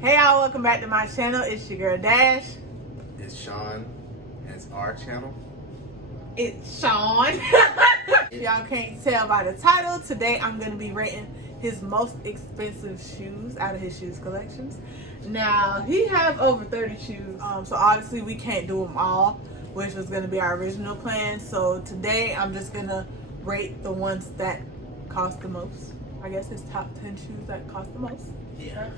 Hey y'all, welcome back to my channel. It's your girl Dash. It's Sean, and it's our channel. It's Sean. If y'all can't tell by the title, today I'm going to be rating his most expensive shoes out of his shoes collections. Now, he have over 30 shoes, so obviously we can't do them all, which was going to be our original plan. So today I'm just going to rate the ones that cost the most. I guess his top 10 shoes that cost the most. Yeah.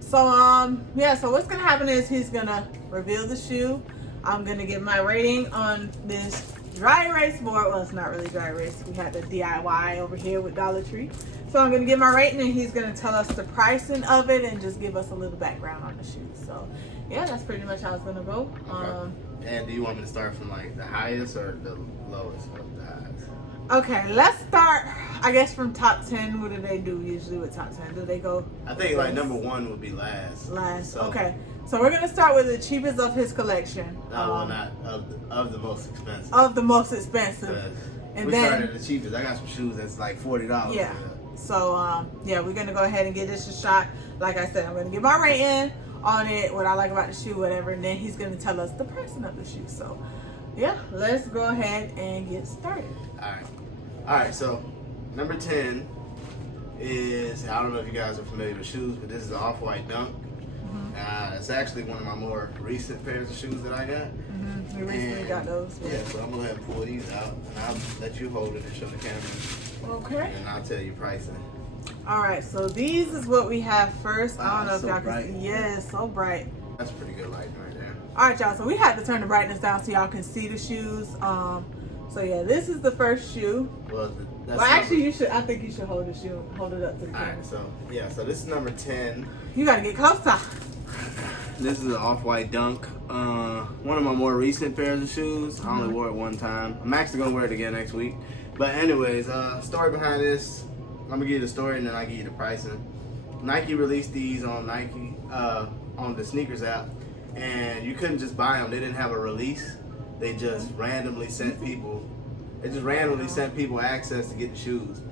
So what's gonna happen is he's gonna reveal the shoe. I'm gonna give my rating on this dry erase board. Well, it's not really dry erase. We had the DIY over here with Dollar Tree. So I'm gonna give my rating and he's gonna tell us the pricing of it and just give us a little background on the shoe. So yeah, that's pretty much how it's gonna go. Okay. And do you want me to start from like the highest or the lowest of the highest? Okay, let's start, I guess, from top 10. What do they do usually with top 10? Do they go? I think like number one would be last. So, okay. So we're going to start with the cheapest of his collection. Well, not of the most expensive. Of the most expensive. And we started at the cheapest. I got some shoes that's like $40. Yeah. So, we're going to go ahead and give this a shot. Like I said, I'm going to give my rating on it, what I like about the shoe, whatever. And then he's going to tell us the pricing of the shoe. So, yeah, let's go ahead and get started. All right, so number 10 is, I don't know if you guys are familiar with shoes, but this is an Off-White Dunk. It's actually one of my more recent pairs of shoes that I got. We recently got those. Yeah, so I'm going to go ahead and pull these out, and I'll let you hold it and show the camera. Okay. And I'll tell you pricing. All right, so these is what we have first. I don't know if so y'all bright. can see. Yeah, it's so bright. That's pretty good lighting right there. All right, y'all, so we had to turn the brightness down so y'all can see the shoes. So yeah, this is the first shoe. Actually, you should. I think you should hold the shoe. Hold it up to the camera. Alright, so this is number 10. You gotta get closer. This is an Off-White Dunk. One of my more recent pairs of shoes. I only wore it one time. I'm actually gonna wear it again next week. But anyways, story behind this. I'm gonna give you the story and then I give you the pricing. Nike released these on on the sneakers app, and you couldn't just buy them. They didn't have a release. They just randomly sent people. They just randomly sent people access to get the shoes.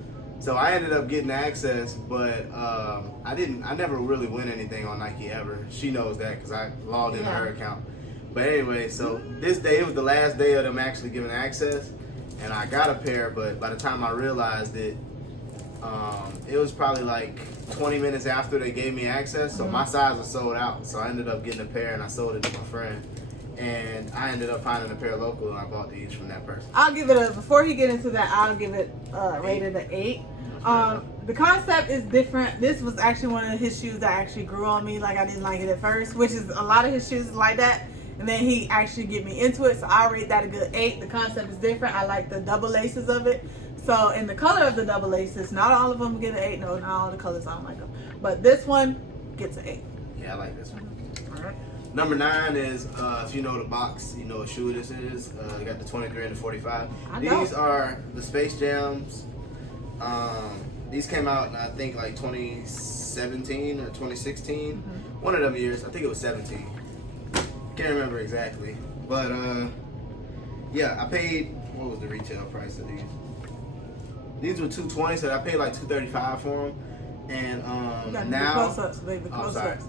So I ended up getting access, but I never really win anything on Nike ever. She knows that because I logged into her account. But anyway, so this day, it was the last day of them actually giving access, and I got a pair. But by the time I realized it, it was probably like 20 minutes after they gave me access. So my size was sold out. So I ended up getting a pair, and I sold it to my friend. And I ended up finding a pair local, and I bought these from that person. I'll give it before he get into that, I'll give it rated an 8. The concept is different. This was actually one of his shoes that actually grew on me. Like, I didn't like it at first, which is a lot of his shoes like that. And then he actually get me into it, so I'll rate that a good 8. The concept is different. I like the double laces of it. So, in the color of the double laces, not all of them get an 8. No, not all the colors, I don't like them. But this one gets an 8. Yeah, I like this one. All right. Number 9 is, if you know the box, you know what shoe this is. You got the 23 and the 45. These are the Space Jams. These came out in, I think, like 2017 or 2016. One of them years. I think it was 17. Can't remember exactly. But, yeah, I paid, what was the retail price of these? These were $220, so I paid like $235 for them. And now... Close-ups, baby. Close-ups.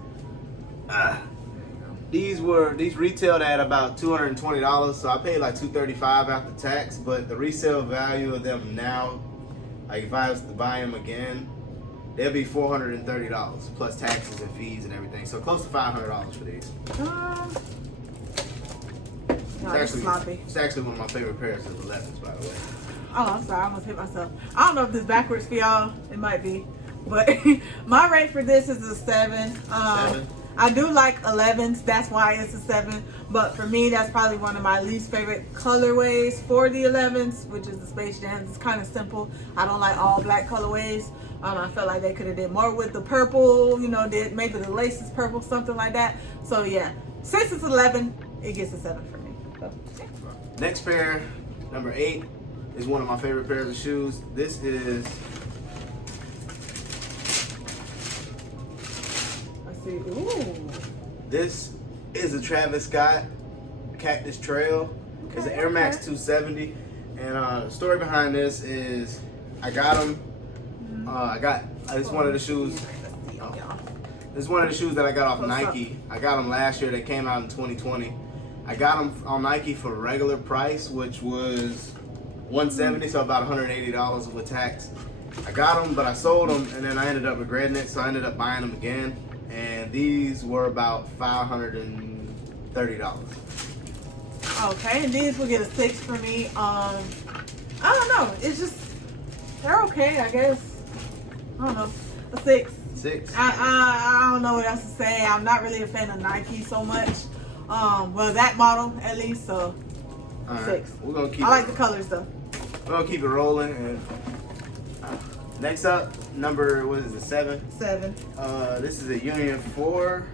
These retailed at about $220, so I paid like $235 after tax. But the resale value of them now, like if I was to buy them again, they'll be $430 plus taxes and fees and everything. So close to $500 for these. It's actually one of my favorite pairs of 11s, by the way. Oh, I'm sorry, I almost hit myself. I don't know if this is backwards for y'all. It might be, but my rate for this is a 7. 7. I do like 11s, that's why it's a 7. But for me, that's probably one of my least favorite colorways for the 11s, which is the Space Jams. It's kind of simple. I don't like all black colorways. I felt like they could have did more with the purple, did maybe the laces purple, something like that. So yeah, since it's 11, it gets a 7 for me. So, yeah. Next pair, number 8, is one of my favorite pairs of shoes. This is... Ooh. This is a Travis Scott Cactus Trail. It's an Air Max 270. And the story behind this is I got them. It's one of the shoes. This is one of the shoes that I got off What's Nike. I got them last year. They came out in 2020. I got them on Nike for regular price, which was $170, so about $180 with tax. I got them, but I sold them, and then I ended up regretting it, so I ended up buying them again. And these were about $530. Okay, and these will get a 6 for me. I don't know. It's just they're okay, I guess. I don't know. A 6. 6. I don't know what else to say. I'm not really a fan of Nike so much. Well, that model at least. So All right. 6. We're gonna keep. I like the colors though. We're gonna keep it rolling. And next up, number what is it? 7. 7. This is a Union 4.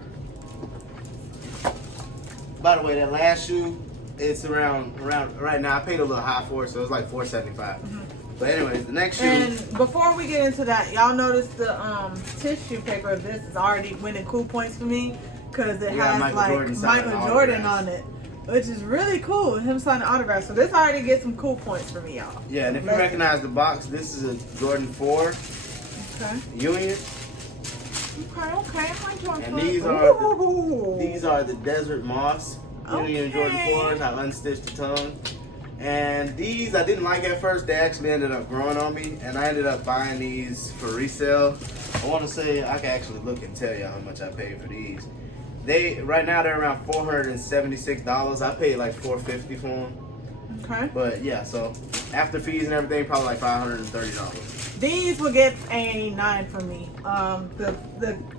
By the way, that last shoe, it's around right now. I paid a little high for it, so it's like $475. But anyways, the next shoe. And before we get into that, y'all notice the tissue paper of this is already winning cool points for me because it has Michael Jordan on it, which is really cool. Him signing autographs, so this already gets some cool points for me, y'all. Yeah, and if you recognize the box, this is a Jordan 4 Union. Okay. And these are the Desert Moss Union Jordan 4s. I unstitched the tongue. And these I didn't like at first. They actually ended up growing on me, and I ended up buying these for resale. I want to say I can actually look and tell you how much I paid for these. Right now they're around $476. I paid like $450 for them. Okay. But yeah, so after fees and everything, probably like $530. These will get a 9 from me. The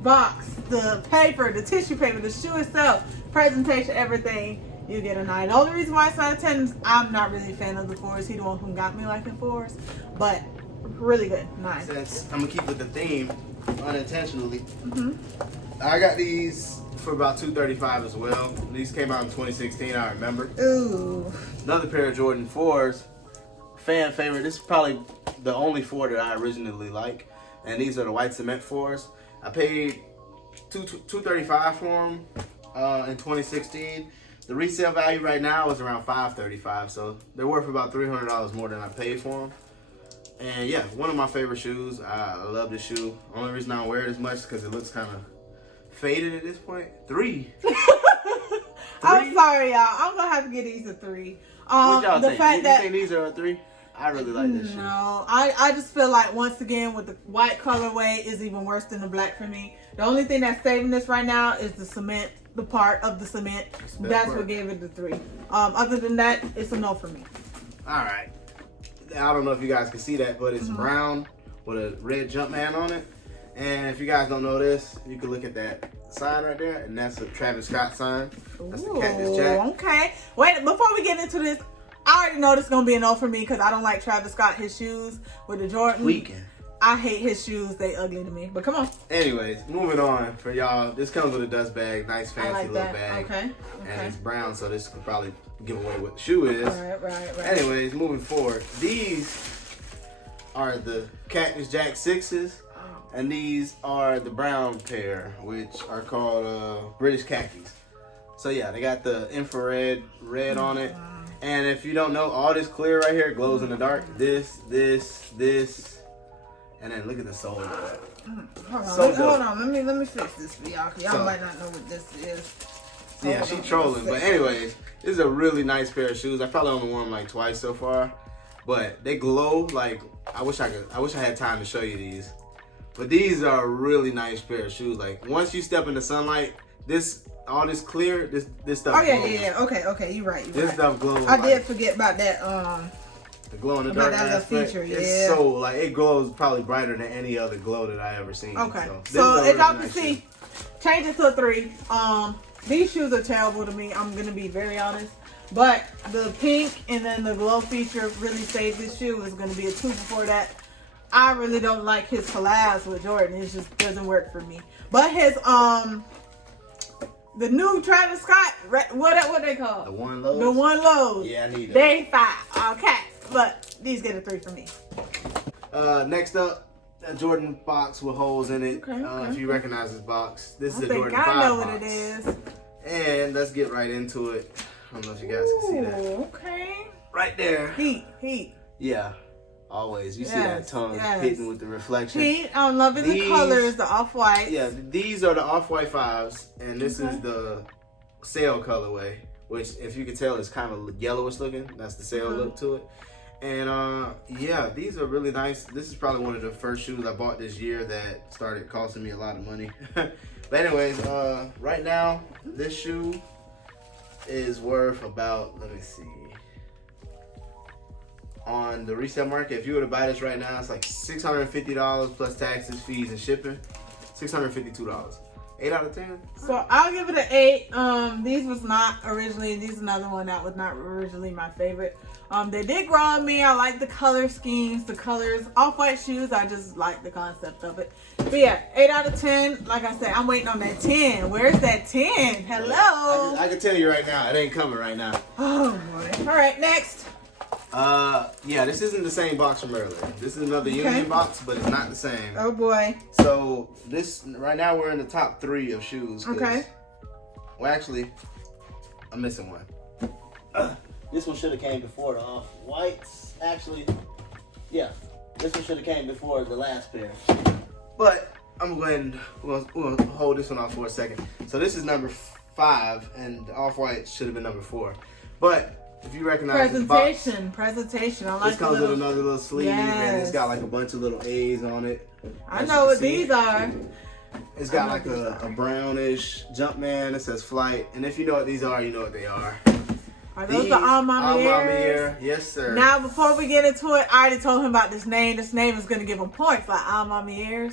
box, the paper, the tissue paper, the shoe itself, presentation, everything, you get a 9. The only reason why it's not a 10 is I'm not really a fan of the 4s. He the one who got me liking 4s. But really good. 9. Since I'm gonna keep with the theme unintentionally, I got these for about $235 as well. These came out in 2016, I remember. Ooh. Another pair of Jordan 4s. Fan favorite. This is probably the only 4 that I originally like, and these are the white cement 4s. I paid $235 for them in 2016. The resale value right now is around $535, so they're worth about $300 more than I paid for them. And yeah, one of my favorite shoes. I love this shoe. Only reason I don't wear it as much is because it looks kind of faded at this point. 3. I'm sorry, y'all. I'm gonna have to give these a 3. What y'all think? Fact You that think these are a 3? I really like this shoe. No, I just feel like once again with the white colorway is even worse than the black for me. The only thing that's saving this right now is the cement, the part of the cement. That's what gave it the 3. Other than that, it's a no for me. All right. I don't know if you guys can see that, but it's brown with a red Jumpman on it. And if you guys don't know this, you can look at that sign right there, and that's a Travis Scott sign. That's the Cactus Jack. Okay. Wait, before we get into this, I already know this is going to be a no for me because I don't like Travis Scott, his shoes with the Jordan. Weekend. I hate his shoes. They ugly to me. But come on. Anyways, moving on for y'all. This comes with a dust bag. Nice, fancy like little that. bag. Okay. And it's brown, so this could probably give away what the shoe is. Right. Anyways, moving forward. These are the Cactus Jack 6s. And these are the brown pair, which are called British khakis. So yeah, they got the infrared red on it. And if you don't know, all this clear right here glows in the dark. This. And then look at the sole of that. Hold on. Let me fix this for y'all, because y'all might not know what this is. Yeah, she trolling. But anyways, this is a really nice pair of shoes. I probably only worn them like twice so far. But they glow like I wish I had time to show you these. But these are a really nice pair of shoes. Like once you step in the sunlight, all this clear, this stuff. Oh yeah. Okay. You're right. This stuff glows. I did forget about that. The glow in the dark aspect. Feature, yeah. It's so like it glows probably brighter than any other glow that I ever seen. Okay. So if y'all can see, change it to a 3. These shoes are terrible to me. I'm gonna be very honest. But the pink and then the glow feature really saved this shoe. It's gonna be a 2 before that. I really don't like his collabs with Jordan. It just doesn't work for me. But his the new Travis Scott, what they call? The one lows. The one lows. Yeah, I need that. They 5. Okay, but these get a 3 for me. Next up, a Jordan box with holes in it. Okay. If you recognize this box, this is a Jordan 5 box. I know box. what it is. And let's get right into it. I don't know if you guys can see that. Okay. Right there. Heat. Yeah. Always. You see that tongue hitting with the reflection. Pink, I'm loving the colors, the off-white. Yeah, these are the off-white 5s, and this is the sail colorway, which, if you can tell, is kind of yellowish looking. That's the sail look to it. And yeah, these are really nice. This is probably one of the first shoes I bought this year that started costing me a lot of money. But anyways, right now, this shoe is worth about, let me see, on the resale market, if you were to buy this right now, it's like $650 plus taxes, fees, and shipping. $652. 8 out of 10. So I'll give it an 8. These was not originally. These is another one that was not originally my favorite. They did grow on me. I like the color schemes, the colors. Off-white shoes, I just like the concept of it. But yeah, 8 out of 10. Like I said, I'm waiting on that 10. Where's that 10? Hello. I can tell you right now, it ain't coming right now. Oh boy. All right, next. Yeah, this isn't the same box from earlier. This is another Union box, but it's not the same. Oh boy. So this, right now we're in the top 3 of shoes. Okay. Well, actually, I'm missing one. This one should have came before the off-whites. Actually, yeah, this one should have came before the last pair. But I'm going to go ahead and we're gonna hold this one off for a second. So this is number 5, and the off-white should have been number 4. But if you recognize this box, presentation. I like this comes with another little sleeve, and it's got like a bunch of little A's on it. I know what these are. It's got like a brownish Jumpman. It says Flight, and if you know what these are, you know what they are. Are those the Alma? Yes, sir. Now, before we get into it, I already told him about this name. This name is going to give him points, like Alma. And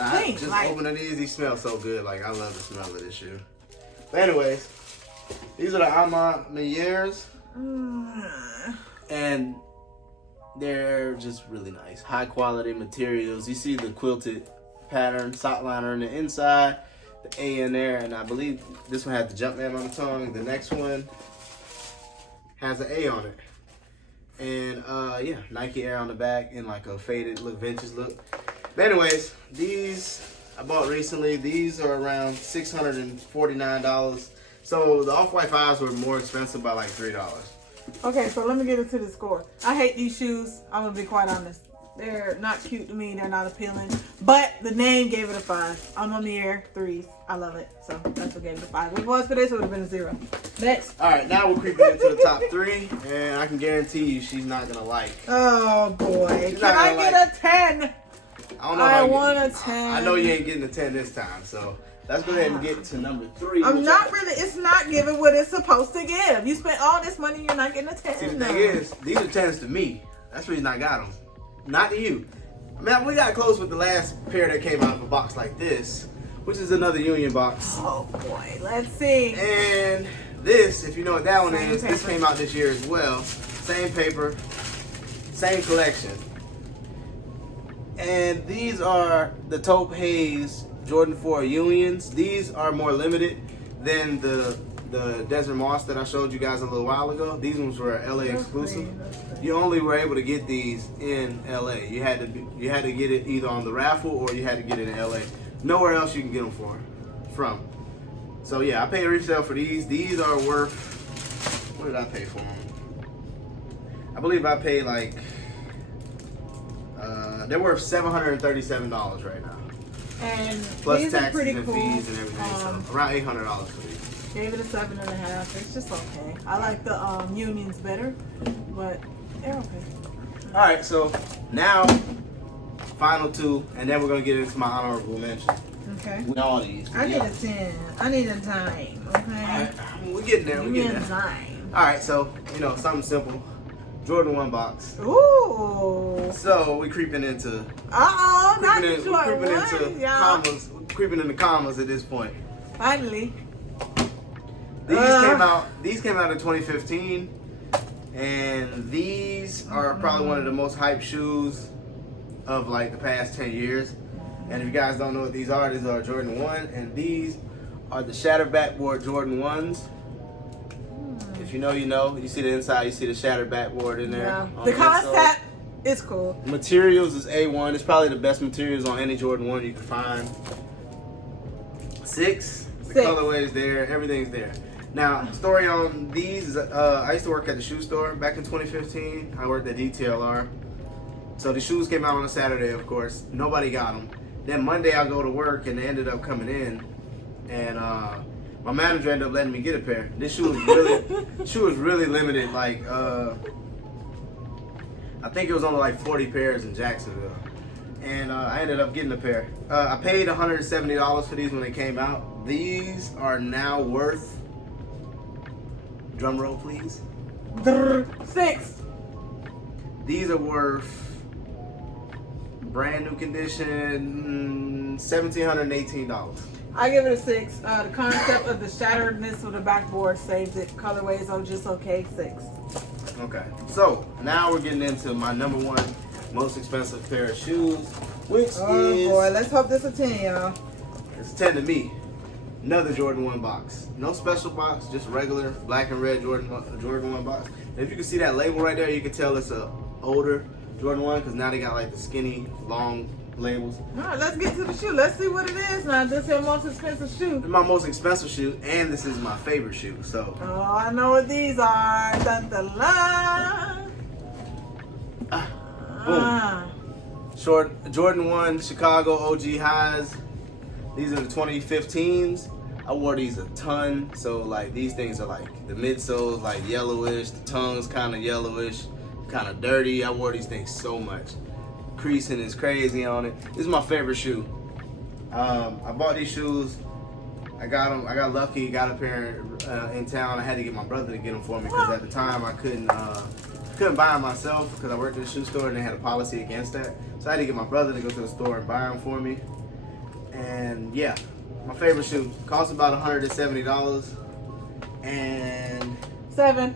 I just opening these smell so good. Like, I love the smell of this shoe. But anyways, these are the Alma. And they're just really nice. High quality materials. You see the quilted pattern, sock liner on the inside, the A in there, and I believe this one had the Jumpman on the tongue. The next one has an A on it. And yeah, Nike Air on the back in like a faded look, vintage look. But anyways, these I bought recently. These are around $649. So the off-white 5s were more expensive by like $3. Okay, so let me get into the score. I hate these shoes. I'm gonna be quite honest. They're not cute to me. They're not appealing. But the name gave it a 5. Alma 3s. I love it. So that's what gave it a 5. If it was for this, it would have been a 0. Next. All right, now we're creeping into the top 3, and I can guarantee you she's not gonna like. Oh boy! Can I get a 10? I don't know. I want a 10. I know you ain't getting a 10 this time, so let's go ahead and get to number 3. I'm not really. It's not giving what it's supposed to give. You spent all this money, you're not getting a 10. See, the thing is, these are 10s to me. That's the reason I got them. Not to you. I mean, we got close with the last pair that came out of a box like this, which is another Union box. Oh boy, let's see. And this, if you know what that one is, paper. this came out this year as well. Same paper, same collection. And these are the Taupe Haze Jordan 4 Unions. These are more limited than the Desert Moss that I showed you guys a little while ago. These ones were LA exclusive. You only were able to get these in LA. You had to get it either on the raffle or you had to get it in LA. Nowhere else you can get them from. So yeah, I paid resale for these. These are worth, what did I pay for them? I believe I paid like, they're worth $737 right now. And plus these taxes are pretty and cool. fees and everything. So around $800 for these. Gave it a 7.5. It's just okay. I like the Unions better, but they're okay. All right, so now final 2, and then we're gonna get into my honorable mention. Okay. With all these. I need a 10. I need a dime. Okay. All right, we're getting there. Give me a dime. All right, so something simple. Jordan 1 box. Ooh. So we creeping into. Not the Jordan 1, y'all. Commas. We're creeping into commas at this point. Finally. These came out in 2015, and these are probably one of the most hyped shoes of like the past 10 years. And if you guys don't know what these are Jordan 1, and these are the shattered backboard Jordan 1s. If you know, you know. You see the inside, you see the shattered backboard in there. Yeah. The concept is cool. Materials is A1. It's probably the best materials on any Jordan 1 you can find. 6. The colorway is there. Everything's there. Now, story on these is I used to work at the shoe store back in 2015. I worked at DTLR. So the shoes came out on a Saturday, of course. Nobody got them. Then Monday I go to work and they ended up coming in, and my manager ended up letting me get a pair. This shoe was really limited. Like I think it was only like 40 pairs in Jacksonville, and I ended up getting a pair. I paid $170 for these when they came out. These are now worth, drum roll please, 6. These are worth, brand new condition, $1,718. I give it a 6. The concept of the shatteredness of the backboard saves it. Colorways are just okay. 6. Okay, so now we're getting into my number one most expensive pair of shoes, which is, boy, let's hope this is a 10, y'all. it's 10 to me. Another Jordan 1 box. No special box, just regular black and red Jordan 1 box. And if you can see that label right there, you can tell it's a older Jordan 1 because now they got like the skinny, long labels. All right, let's get to the shoe. Let's see what it is now. This is your most expensive shoe. This is my most expensive shoe, and this is my favorite shoe. So. Oh, I know what these are. Dun, dun, dun. Boom. Jordan 1 Chicago OG highs. These are the 2015s. I wore these a ton. So like these things are like the midsoles like yellowish, the tongue's kind of yellowish, kind of dirty. I wore these things so much. Creasing is crazy on it. This is my favorite shoe. I bought these shoes. I got them. I got lucky. Got a pair in town. I had to get my brother to get them for me because at the time I couldn't buy them myself because I worked in a shoe store and they had a policy against that. So I had to get my brother to go to the store and buy them for me. And yeah, my favorite shoe cost about $170. And 7.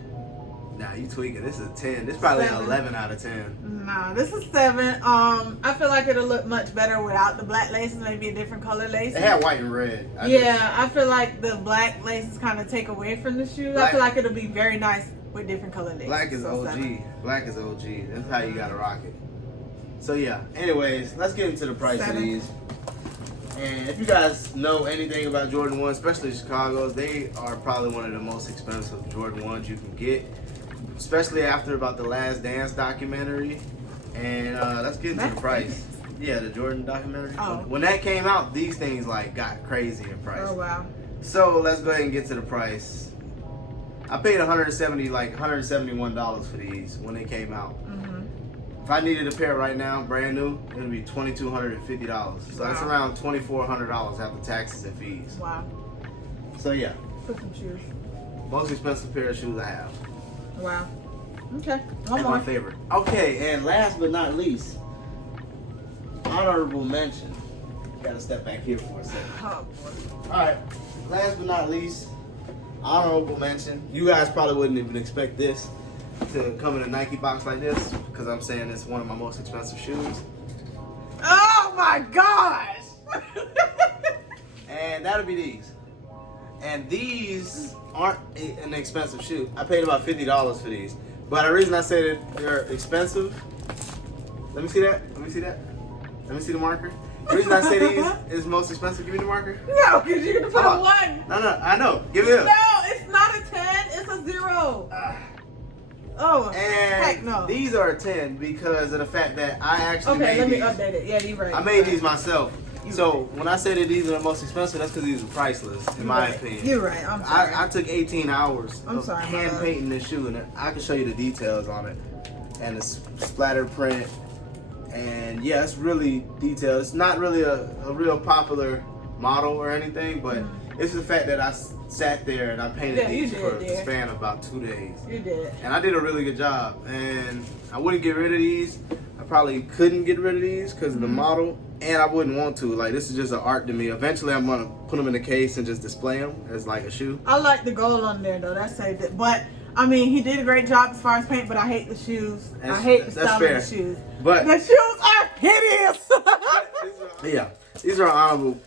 nah, you tweaking. This is a 10. This is probably 7. an 11 out of 10. No, this is 7. I feel like it'll look much better without the black laces, maybe a different color laces. They had white and red. I feel like the black laces kind of take away from the shoe. I feel like it'll be very nice with different color laces. Black is So OG. 7. Black is OG. That's how you gotta rock it. So yeah. Anyways, let's get into the price 7. of these. And if you guys know anything about Jordan 1, especially Chicago's, they are probably one of the most expensive Jordan 1s you can get. Especially after about the Last Dance documentary. And let's get into the price. Yeah, the Jordan documentary. Oh. So when that came out, these things like got crazy in price. Oh wow. So let's go ahead and get to the price. I paid $171 for these when they came out. Mm-hmm. If I needed a pair right now, brand new, it would be $2,250. So that's around $2,400 after taxes and fees. Wow. So yeah, Put some shoes. most expensive pair of shoes I have. Wow. Okay. One And more. my favorite. Okay, and last but not least, honorable mention. Gotta step back here for a second. Oh, boy. Alright, last but not least, honorable mention. You guys probably wouldn't even expect this to come in a Nike box like this because I'm saying it's one of my most expensive shoes. Oh my gosh! And that'll be these. And these aren't an expensive shoe. I paid about $50 for these. But the reason I say that they're expensive, let me see that. Let me see that. Let me see the marker. The reason I say these is most expensive. Give me the marker. No, because you're going to put a 1. No, I know. Give it up. No, it's not a 10. It's a 0. Oh, And heck no. these are a 10 because of the fact that I actually made let me these. update it. Yeah, you're right. I made these myself. So when I say that these are the most expensive, that's because these are priceless, in my opinion. You're right. I'm sorry. I took 18 hours of sorry, hand painting this shoe, and I can show you the details on it, and the splatter print, and yeah, it's really detailed. It's not really a real popular model or anything, but it's the fact that I sat there and I painted these for a span of about 2 days. You did. And I did a really good job, and I wouldn't get rid of these. I probably couldn't get rid of these because of the model, and I wouldn't want to. Like, this is just an art to me. Eventually, I'm gonna put them in a case and just display them as like a shoe. I like the gold on there though. That saved it. But I mean, he did a great job as far as paint. But I hate the shoes. I hate the style of the shoes. But the shoes are hideous. Yeah, these are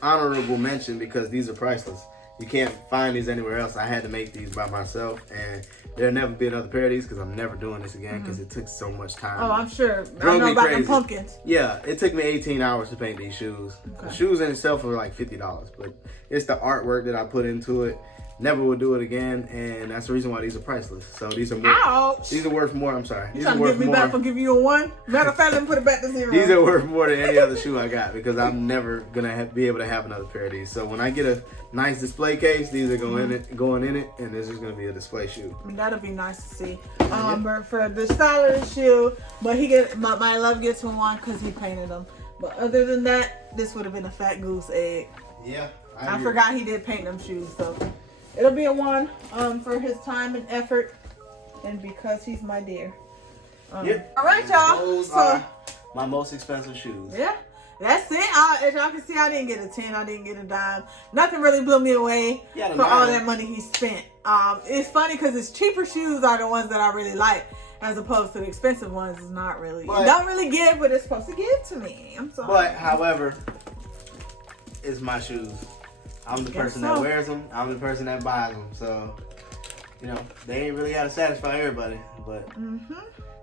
honorable mention because these are priceless. You can't find these anywhere else. I had to make these by myself, and there'll never be another pair of these because I'm never doing this again because it took so much time. Oh, I'm sure. Drove I know me about crazy. them pumpkins. Yeah, it took me 18 hours to paint these shoes. Okay. The shoes in itself were like $50, but it's the artwork that I put into it never would do it again, and that's the reason why these are priceless. So these are more. Ouch! These are worth more. I'm sorry. You These trying are to worth give me more. back for giving you a 1? Matter of fact, let me put it back to 0. These are worth more than any other shoe I got because I'm never gonna be able to have another pair of these. So when I get a nice display case, these are going in it, and this is gonna be a display shoe. I mean, that'll be nice to see. But for the style of the shoe, but my love gets him one because he painted them. But other than that, this would have been a fat goose egg. Yeah, I forgot he did paint them shoes, so it'll be a 1 for his time and effort, and because he's my dear. Yep. All right, y'all. Those So are my most expensive shoes. yeah, that's it. As y'all can see, I didn't get a 10. I didn't get a dime. Nothing really blew me away Yeah, for all that money he spent. It's funny because his cheaper shoes are the ones that I really like, as opposed to the expensive ones. It's not really. But, it don't really give what it's supposed to give to me. I'm sorry. But however, it's my shoes. I'm the person that wears them. I'm the person that buys them. So, you know, they ain't really got to satisfy everybody. But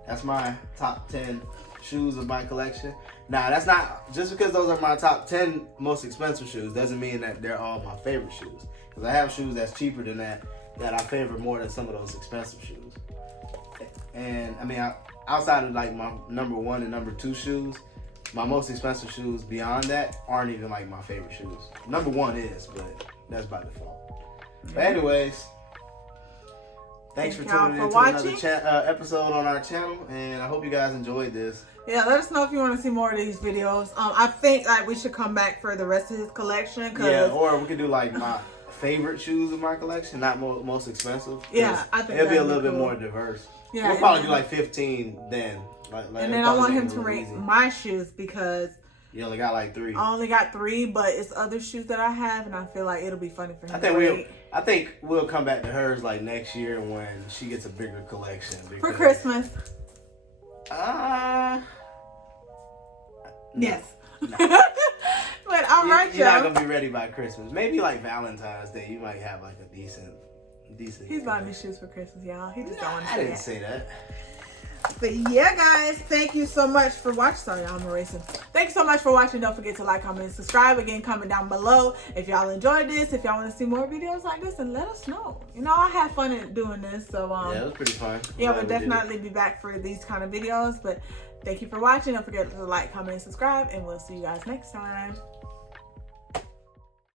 that's my top 10 shoes of my collection. Now, that's not, just because those are my top 10 most expensive shoes doesn't mean that they're all my favorite shoes. Because I have shoes that's cheaper than that I favor more than some of those expensive shoes. And, I mean, outside of like my number 1 and number 2 shoes, my most expensive shoes beyond that aren't even like my favorite shoes. Number 1 is, but that's by default. But anyways, thanks for tuning in to another episode on our channel, and I hope you guys enjoyed this. Yeah, let us know if you want to see more of these videos. I think like we should come back for the rest of his collection. Yeah, or we could do like my favorite shoes of my collection, not most expensive. Yeah, I think it'll be a little bit more diverse. Yeah, we'll probably do like 15 then. And then I want him to rate my shoes because you only got like 3. I only got 3, but it's other shoes that I have, and I feel like it'll be funny for him. I think we'll come back to hers like next year when she gets a bigger collection for Christmas. Yes. No. But all right, you're not gonna be ready by Christmas. Maybe like Valentine's Day, you might have like a decent. He's buying me shoes for Christmas, y'all. He just don't want to. I didn't say that. But yeah, guys, thank you so much for watching. Sorry, I'm erasing. Thank you so much for watching. Don't forget to like, comment, and subscribe. Again, comment down below if y'all enjoyed this. If y'all want to see more videos like this, and let us know. You know, I had fun in doing this, so yeah, it was pretty fun. Yeah, we'll definitely be back for these kind of videos. But thank you for watching. Don't forget to like, comment, and subscribe, and we'll see you guys next time.